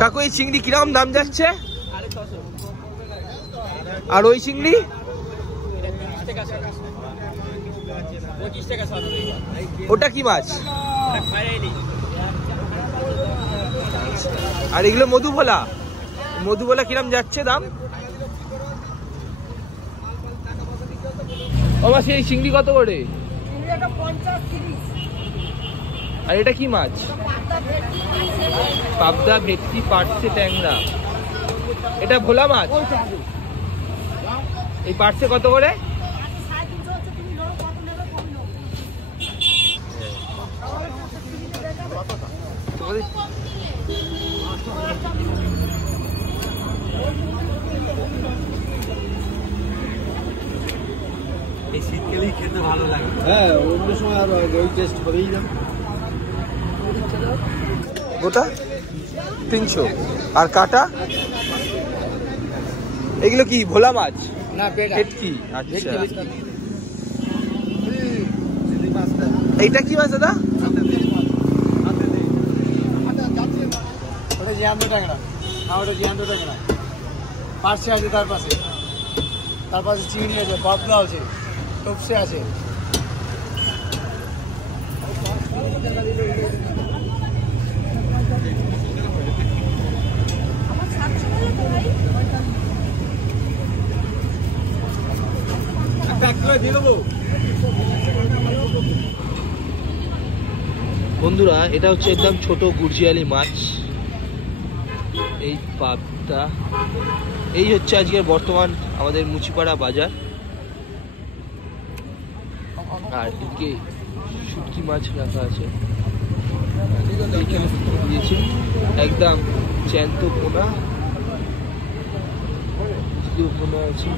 কাকু এই চিংড়ি কিরকম দাম যাচ্ছে? আর ওই চিংড়ি ওটা কি মাছ? আর এগুলো মধুভোলা, মধুভোলা কিরকম যাচ্ছে দাম? ও মাসি এই চিংড়ি কত করে? আর এটা কি মাছ? পাবদা, ভেটকি, পার্শে, ট্যাংরা। এটা ভোলা মাছ। এই পার্শে কত করে? এই শীতকালেই খেতে ভালো লাগে। হ্যাঁ, অন্য সময় আর ওই টেস্ট করেই যাবে। গোটা 300। আর কাটা এগুলো কি ভোলা মাছ না, ভেটকি? আচ্ছা, এইটা কি মাছ দাদা? ওটা জ্যান্ত ট্যাংরা। হ্যাঁ, ওটা জ্যান্ত ট্যাংরা। পার্শে আছে, তার পাশে চিংড়ি আছে, পাবদা আছে, টপসে আছে। বন্ধুরা এটা হচ্ছে একদম ছোট গুরজিয়ালি মাছ, এই পাবদা। এই হচ্ছে আজকের বর্তমান আমাদের মুচিপাড়া বাজার। আর এদিকে শুটকি মাছ রাখা আছে, এইখানে দিয়েছে একদম জ্যান্ত পোনা, পোনা আছে।